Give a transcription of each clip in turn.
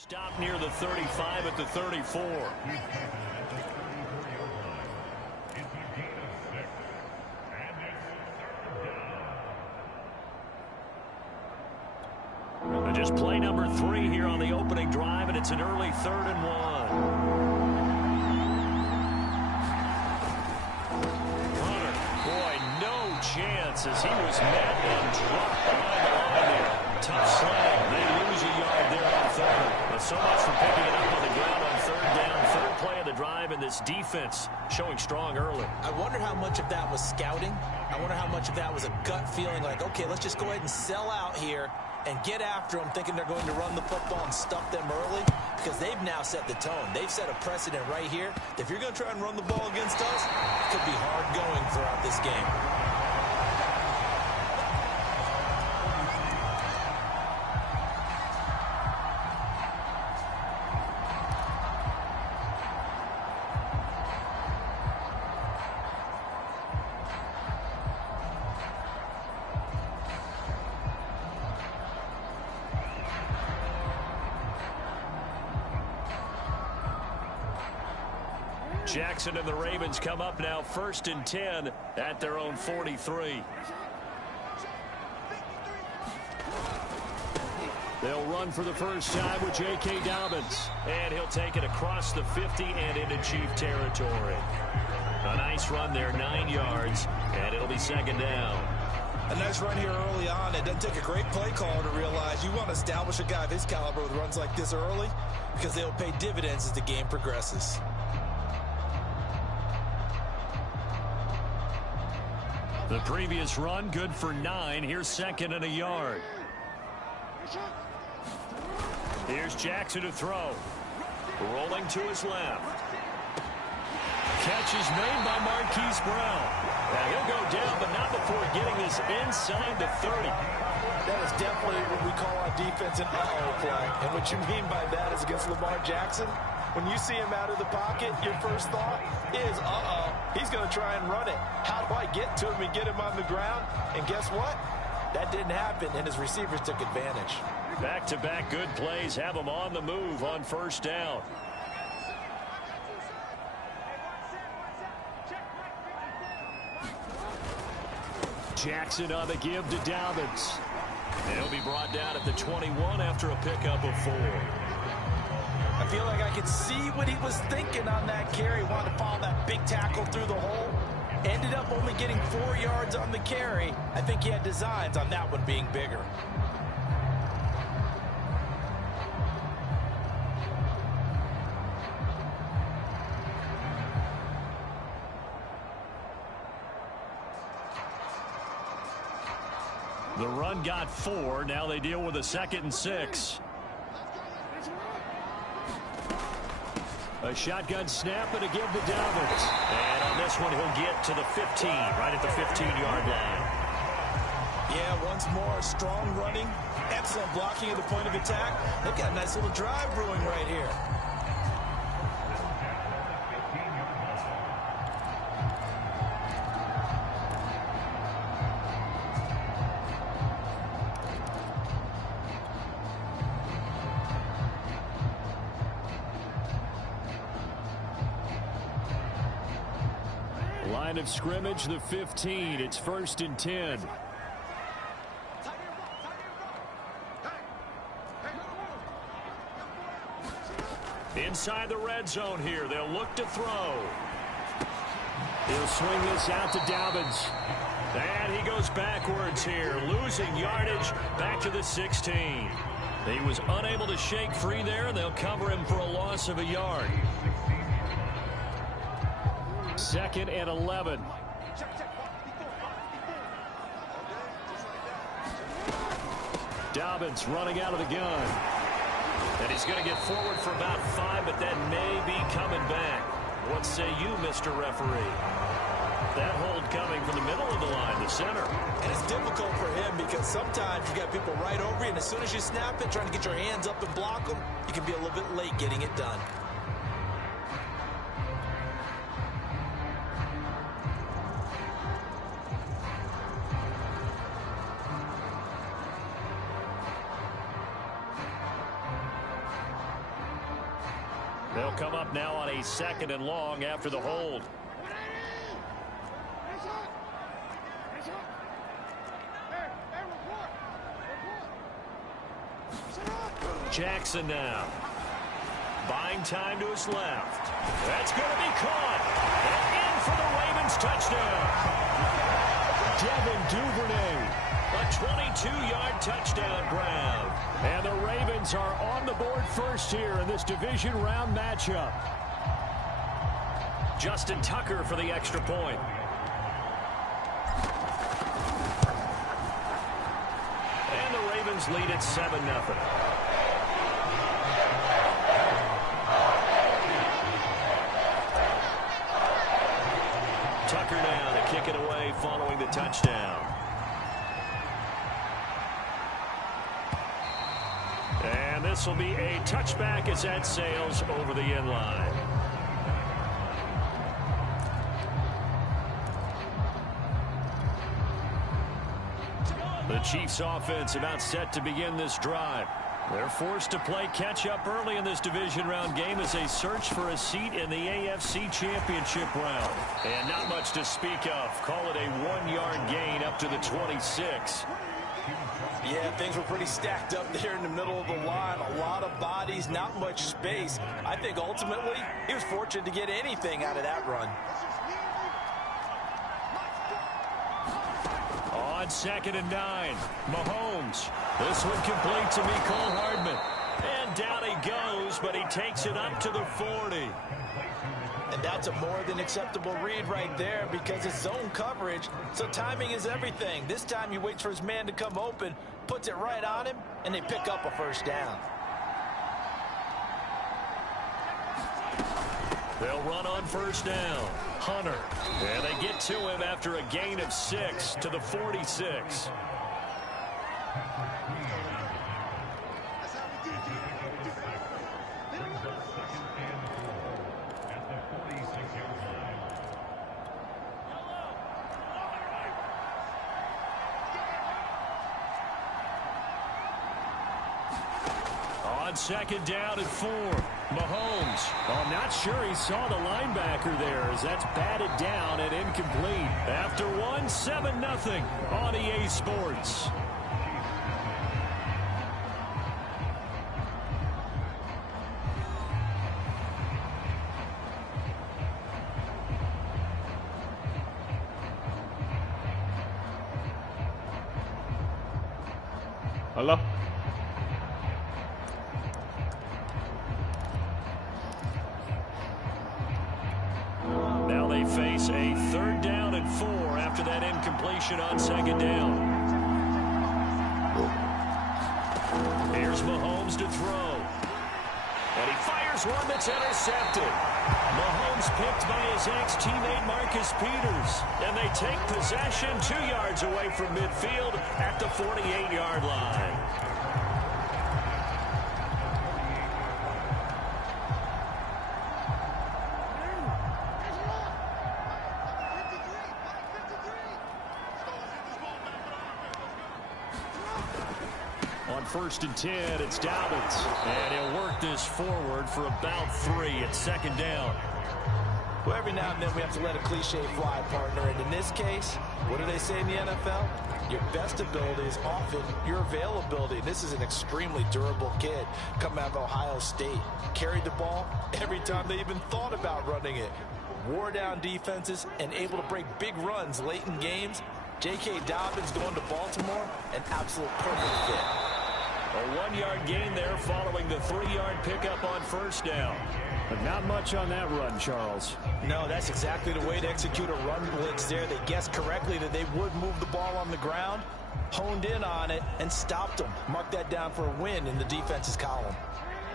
Stop near the 35 at the 34. And just play number 3 here on the opening drive, and it's an early 3rd and 1. Hunter, boy, no chance as he was met and dropped behind the line there. Tough sledding. They lose a yard there on 3rd. But so much for picking it up on the ground on 3rd down. 3rd play of the drive, and this defense showing strong early. I wonder how much of that was scouting. I wonder how much of that was a gut feeling like, okay, let's just go ahead and sell out here and get after them, thinking they're going to run the football and stuff them early, because they've now set the tone. They've set a precedent right here. If you're going to try and run the ball against us, it could be hard going throughout this game. Jackson and the Ravens come up now 1st and 10 at their own 43. They'll run for the first time with J.K. Dobbins. And he'll take it across the 50 and into Chief territory. A nice run there, 9 yards, and it'll be 2nd down. A nice run here early on. It doesn't take a great play caller to realize you want to establish a guy of his caliber with runs like this early, because they'll pay dividends as the game progresses. The previous run, good for 9. Here's 2nd and a yard. Here's Jackson to throw. Rolling to his left. Catch is made by Marquise Brown. Now he'll go down, but not before getting this inside the 30. That is definitely what we call on defense an uh-oh play. And what you mean by that is against Lamar Jackson, when you see him out of the pocket, your first thought is, uh-oh, he's going to try and run it. How do I get to him and get him on the ground? And guess what? That didn't happen, and his receivers took advantage. Back-to-back good plays have him on the move on 1st down. Jackson on the give to Dobbins. He'll be brought down at the 21 after a pickup of 4. I feel like I could see what he was thinking on that carry. Wanted to follow that big tackle through the hole. Ended up only getting 4 yards on the carry. I think he had designs on that one being bigger. The run got 4. Now they deal with a 2nd and 6. A shotgun snap and a give to Dobbins. And on this one, he'll get to the 15, right at the 15-yard line. Yeah, once more, strong running, excellent blocking at the point of attack. They've got a nice little drive brewing right here. Line of scrimmage, the 15. It's 1st and 10. Inside the red zone here. They'll look to throw. He'll swing this out to Dobbins. And he goes backwards here, losing yardage back to the 16. He was unable to shake free there. They'll cover him for a loss of a yard. 2nd and 11. Dobbins running out of the gun. And he's going to get forward for about 5, but that may be coming back. What say you, Mr. Referee? That hold coming from the middle of the line, the center. And it's difficult for him because sometimes you got people right over you, and as soon as you snap it, trying to get your hands up and block them, you can be a little bit late getting it done. They'll come up now on a 2nd and long after the hold. Jackson now. Buying time to his left. That's going to be caught. And in for the Ravens touchdown. Devin Duvernay. A 22-yard touchdown grab. And the Ravens are on the board first here in this division round matchup. Justin Tucker for the extra point. And the Ravens lead at 7-0. Tucker down to kick it away following the touchdown. And this will be a touchback as that sails over the end line. The Chiefs offense about set to begin this drive. They're forced to play catch-up early in this division round game as they search for a seat in the AFC Championship round. And not much to speak of. Call it a 1-yard gain up to the 26. Yeah, things were pretty stacked up there in the middle of the line. A lot of bodies, not much space. I think ultimately he was fortunate to get anything out of that run. On 2nd and 9, Mahomes. This one complete to Mecole Hardman. And down he goes, but he takes it up to the 40. And that's a more than acceptable read right there because it's zone coverage, so timing is everything. This time he waits for his man to come open, puts it right on him, and they pick up a first down. They'll run on first down. Hunter. And they get to him after a gain of 6 to the 46. On 2nd down and 4. Mahomes. I'm not sure he saw the linebacker there as that's batted down and incomplete. After 1, 7-0 on EA Sports. Hello? Face a 3rd down and 4 after that incompletion on 2nd down. Here's Mahomes to throw. And he fires one that's intercepted. Mahomes picked by his ex-teammate Marcus Peters. And they take possession 2 yards away from midfield at the 48-yard line. On 1st and 10, it's Dobbins. And he'll work this forward for about 3 at 2nd down. Well, every now and then we have to let a cliche fly, partner. And in this case, what do they say in the NFL? Your best ability is often your availability. This is an extremely durable kid coming out of Ohio State. Carried the ball every time they even thought about running it. Wore down defenses and able to break big runs late in games. J.K. Dobbins going to Baltimore, an absolute perfect fit. A 1-yard gain there following the 3-yard pickup on 1st down. But not much on that run, Charles. No, that's exactly the way to execute a run blitz there. They guessed correctly that they would move the ball on the ground, honed in on it, and stopped them. Mark that down for a win in the defense's column.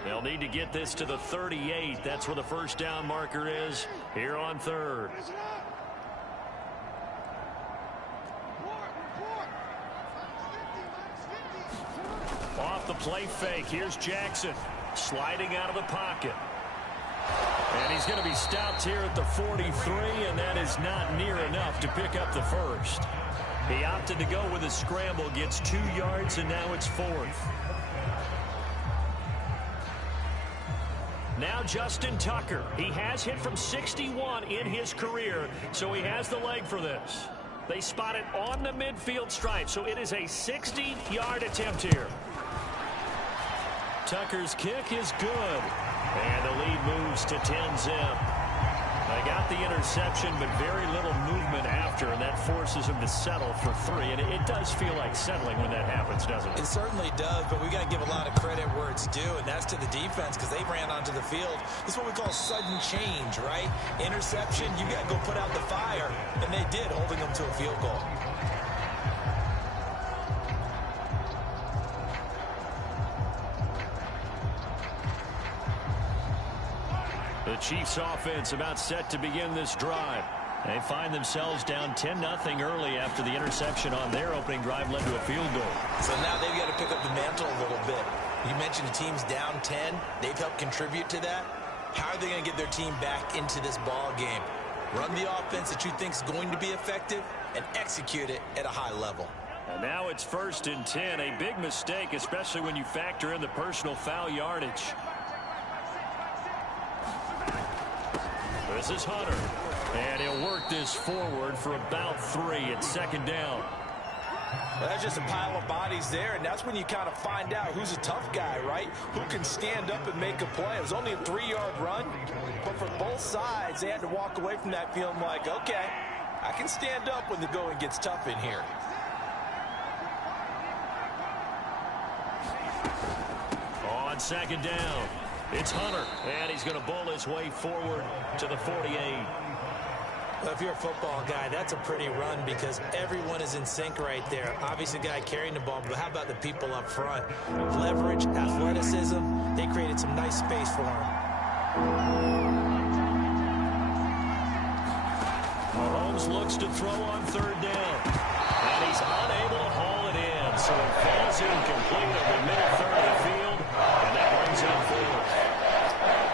They'll need to get this to the 38. That's where the 1st down marker is here on 3rd. Off the play fake, here's Jackson sliding out of the pocket. And he's going to be stopped here at the 43, and that is not near enough to pick up the 1st. He opted to go with a scramble, gets 2 yards, and now it's 4th. Now Justin Tucker. He has hit from 61 in his career, so he has the leg for this. They spot it on the midfield stripe, so it is a 60-yard attempt here. Tucker's kick is good. And the lead moves to 10-zip. They got the interception, but very little movement after, and that forces him to settle for 3. And it does feel like settling when that happens, doesn't it? It certainly does, but we got to give a lot of credit where it's due, and that's to the defense because they ran onto the field. This is what we call sudden change, right? Interception, you got to go put out the fire, and they did, holding them to a field goal. The Chiefs offense about set to begin this drive. They find themselves down 10-0 early after the interception on their opening drive led to a field goal. So now they've got to pick up the mantle a little bit. You mentioned the team's down 10. They've helped contribute to that. How are they going to get their team back into this ball game? Run the offense that you think is going to be effective and execute it at a high level. And now it's 1st and 10. A big mistake, especially when you factor in the personal foul yardage. This is Hunter. And he'll work this forward for about 3. It's 2nd down. Well, that's just a pile of bodies there, and that's when you kind of find out who's a tough guy, right? Who can stand up and make a play. It was only a 3-yard run, but for both sides, they had to walk away from that feeling like, okay, I can stand up when the going gets tough in here. On 2nd down, it's Hunter, and he's going to bowl his way forward to the 48. Well, if you're a football guy, that's a pretty run because everyone is in sync right there. Obviously, the guy carrying the ball, but how about the people up front? Leverage, athleticism, they created some nice space for him. Mahomes looks to throw on 3rd down, and he's unable to haul it in, so it falls incomplete over the middle third of the field, and that brings up 4th.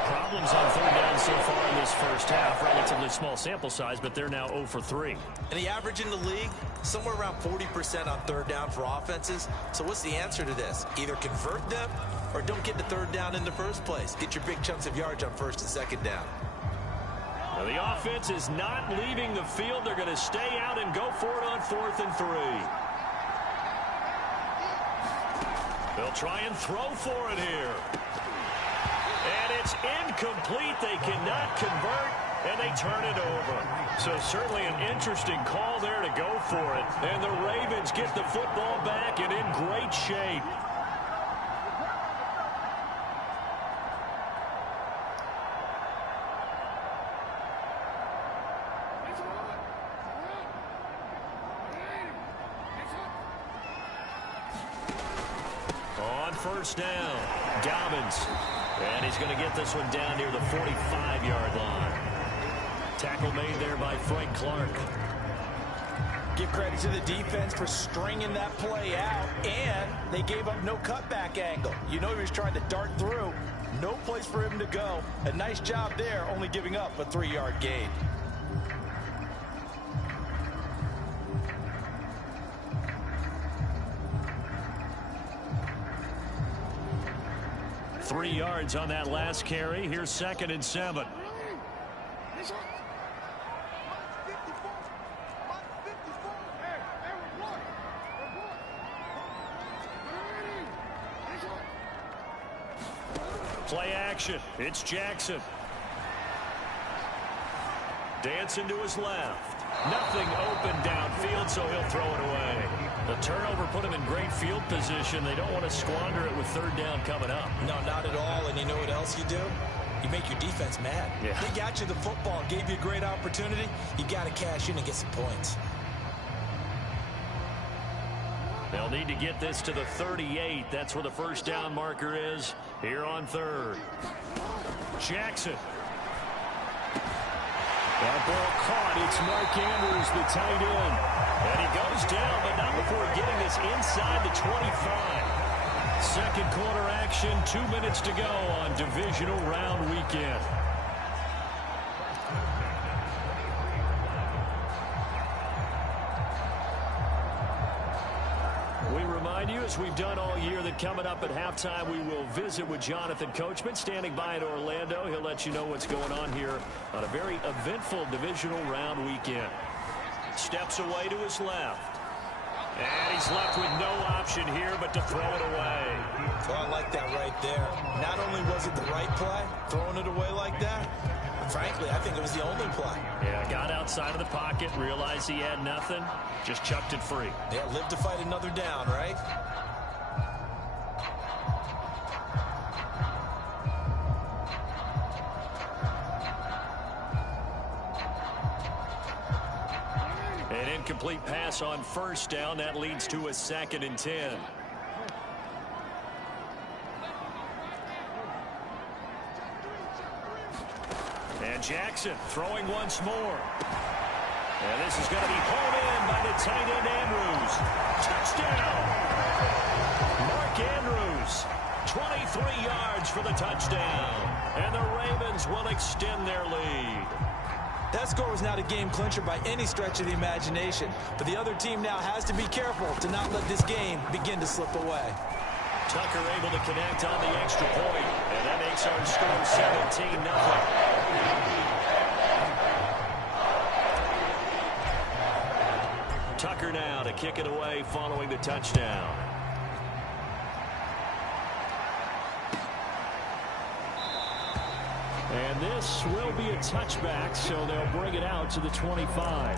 Problems on 3rd down so far in this first half. Relatively small sample size, but they're now 0 for 3. And the average in the league, somewhere around 40% on 3rd down for offenses. So what's the answer to this? Either convert them or don't get the 3rd down in the first place. Get your big chunks of yards on 1st and 2nd down. Now the offense is not leaving the field. They're going to stay out and go for it on 4th and 3. They'll try and throw for it here. And it's incomplete. They cannot convert, and they turn it over. So certainly an interesting call there to go for it. And the Ravens get the football back and in great shape. On 1st down, Dobbins. And he's going to get this one down near the 45-yard line. Tackle made there by Frank Clark. Give credit to the defense for stringing that play out, and they gave up no cutback angle. You know he was trying to dart through. No place for him to go. A nice job there, only giving up a 3-yard gain. Three yards on that last carry. Here's 2nd and 7. Play action. It's Jackson. Dancing to his left. Nothing open downfield, so he'll throw it away. The turnover put him in great field position. They don't want to squander it with 3rd down coming up. No, not at all. And you know what else you do? You make your defense mad. Yeah. They got you the football, gave you a great opportunity. You got to cash in and get some points. They'll need to get this to the 38. That's where the 1st down marker is here on 3rd. Jackson. That ball caught. It's Mark Andrews, the tight end. And he goes down, but not before getting this inside the 25. 2nd quarter action, 2 minutes to go on divisional round weekend. We remind you, as we've done all year, that coming up at halftime, we will visit with Jonathan Coachman, standing by in Orlando. He'll let you know what's going on here on a very eventful divisional round weekend. Steps away to his left. And he's left with no option here but to throw it away. Well, I like that right there. Not only was it the right play, throwing it away like that, but frankly, I think it was the only play. Yeah, got outside of the pocket, realized he had nothing, just chucked it free. Yeah, live to fight another down, right? An incomplete pass on first down. That leads to a 2nd and 10. And Jackson throwing once more. And this is going to be hauled in by the tight end Andrews. Touchdown! Mark Andrews, 23 yards for the touchdown. And the Ravens will extend their lead. That score was not a game clincher by any stretch of the imagination, but the other team now has to be careful to not let this game begin to slip away. Tucker able to connect on the extra point, and that makes our score 17-0. Tucker now to kick it away following the touchdown. And this will be a touchback, so they'll bring it out to the 25.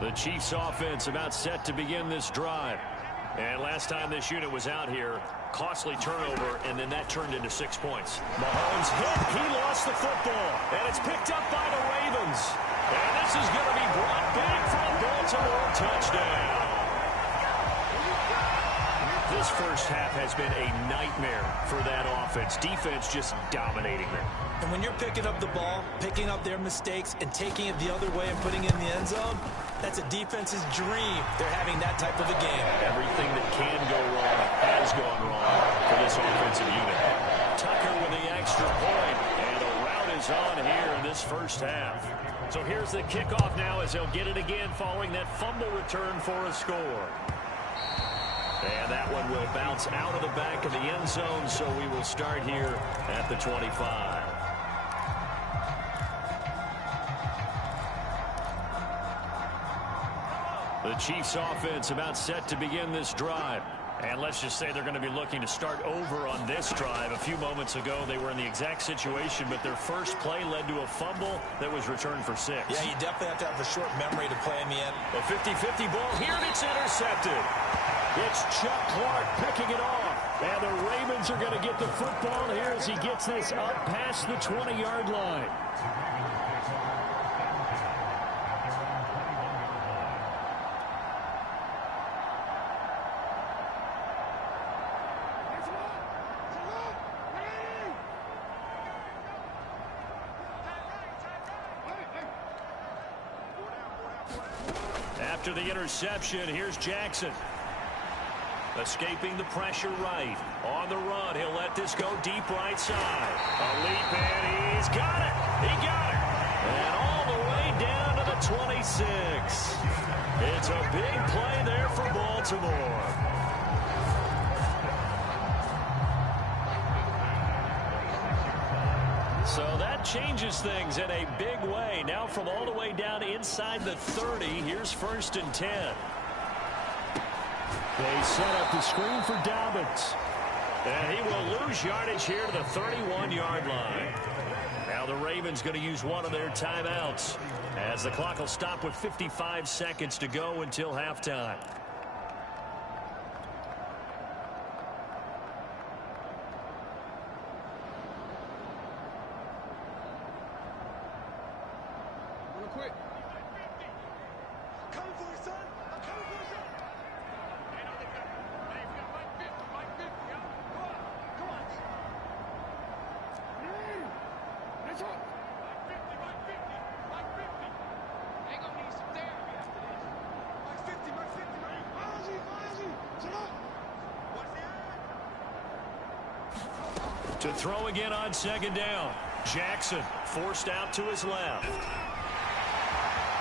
The Chiefs offense about set to begin this drive. And last time this unit was out here, costly turnover, and then that turned into 6 points. Mahomes hit. He lost the football. And it's picked up by the Ravens. And this is going to be brought back from Baltimore. Touchdown. This first half has been a nightmare for that offense. Defense just dominating them. And when you're picking up the ball, picking up their mistakes, and taking it the other way and putting it in the end zone, that's a defense's dream. They're having that type of a game. Everything that can go wrong has gone wrong for this offensive unit. Tucker with the extra point, and a rout is on here in this first half. So here's the kickoff now as they'll get it again following that fumble return for a score. And that one will bounce out of the back of the end zone, so we will start here at the 25. The Chiefs offense about set to begin this drive. And let's just say they're going to be looking to start over on this drive. A few moments ago, they were in the exact situation, but their first play led to a fumble that was returned for 6. Yeah, you definitely have to have a short memory to play in the end. A 50-50 ball here, and it's intercepted. It's Chuck Clark picking it off. And the Ravens are going to get the football here as he gets this up past the 20-yard line. After the interception, here's Jackson. Escaping the pressure right. On the run, he'll let this go deep right side. A leap, and he's got it. He got it. And all the way down to the 26. It's a big play there for Baltimore. So that changes things in a big way. Now from all the way down inside the 30, here's 1st and 10. They set up the screen for Dobbins. And he will lose yardage here to the 31-yard line. Now the Ravens going to use one of their timeouts as the clock will stop with 55 seconds to go until halftime. To throw again on 2nd down. Jackson forced out to his left.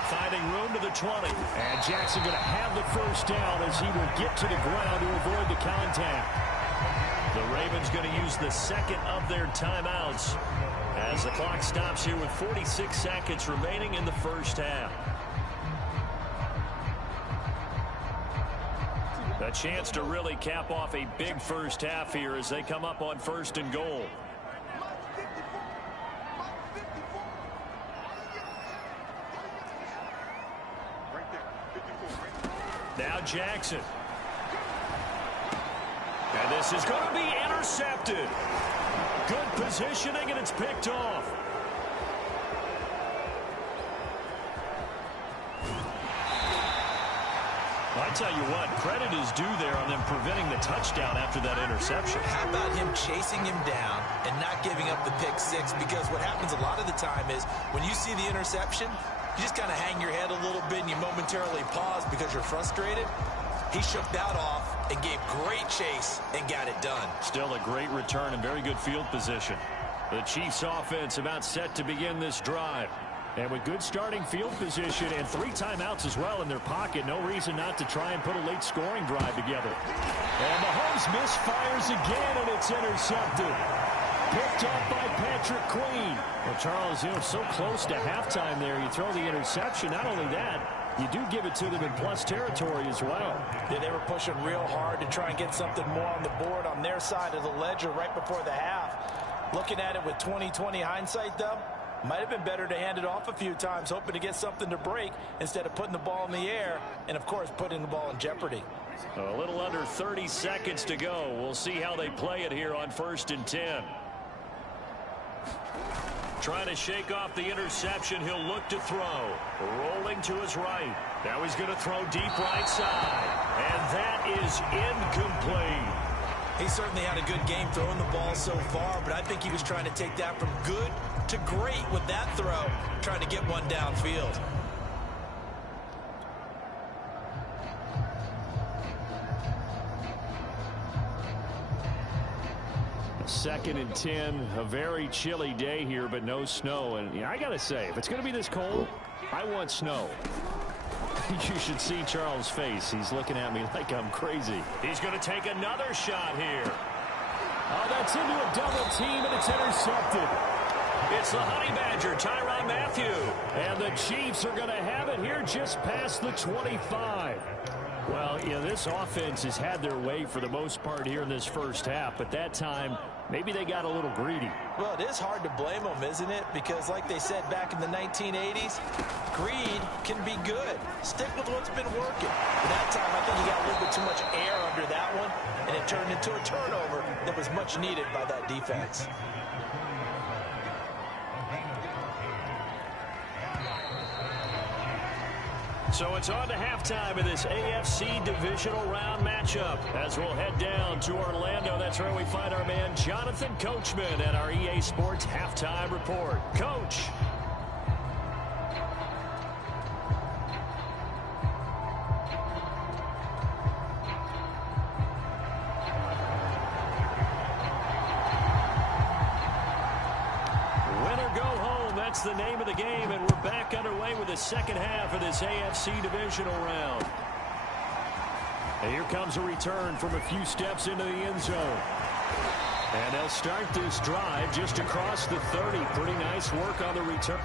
Finding room to the 20. And Jackson going to have the first down as he will get to the ground to avoid the contact. The Ravens going to use the second of their timeouts as the clock stops here with 46 seconds remaining in the first half. A chance to really cap off a big first half here as they come up on 1st and goal. Now Jackson. And this is going to be intercepted. Good positioning, and it's picked off. I tell you what, credit is due there on them preventing the touchdown after that interception. How about him chasing him down and not giving up the pick six? Because what happens a lot of the time is when you see the interception, you just kind of hang your head a little bit and you momentarily pause because you're frustrated. He shook that off and gave great chase and got it done. Still a great return and very good field position. The Chiefs offense about set to begin this drive. And with good starting field position and 3 timeouts as well in their pocket, no reason not to try and put a late scoring drive together. And Mahomes misfires again, and it's intercepted. Picked up by Patrick Queen. Well, Charles, so close to halftime there. You throw the interception. Not only that, you do give it to them in plus territory as well. Yeah, they were pushing real hard to try and get something more on the board on their side of the ledger right before the half. Looking at it with 20/20 hindsight, though, might have been better to hand it off a few times, hoping to get something to break instead of putting the ball in the air and, of course, putting the ball in jeopardy. A little under 30 seconds to go. We'll see how they play it here on 1st and 10. Trying to shake off the interception. He'll look to throw. Rolling to his right. Now he's going to throw deep right side. And that is incomplete. He certainly had a good game throwing the ball so far, but I think he was trying to take that from good to great with that throw, trying to get one downfield. Second and 10, a very chilly day here, but no snow. And I got to say, if it's going to be this cold, I want snow. You should see Charles' face. He's looking at me like I'm crazy. He's going to take another shot here. Oh, that's into a double team, and it's intercepted. It's the Honey Badger, Tyrann Mathieu. And the Chiefs are going to have it here just past the 25. Well, this offense has had their way for the most part here in this first half, but that time, maybe they got a little greedy. Well, it is hard to blame them, isn't it? Because like they said back in the 1980s, greed can be good. Stick with what's been working. But that time, I think he got a little bit too much air under that one, and it turned into a turnover that was much needed by that defense. So it's on to halftime of this AFC divisional round matchup as we'll head down to Orlando. That's where we find our man Jonathan Coachman at our EA Sports Halftime Report. Coach. That's the name of the game, and we're back underway with the second half of this AFC divisional round. And here comes a return from a few steps into the end zone. And they'll start this drive just across the 30. Pretty nice work on the return.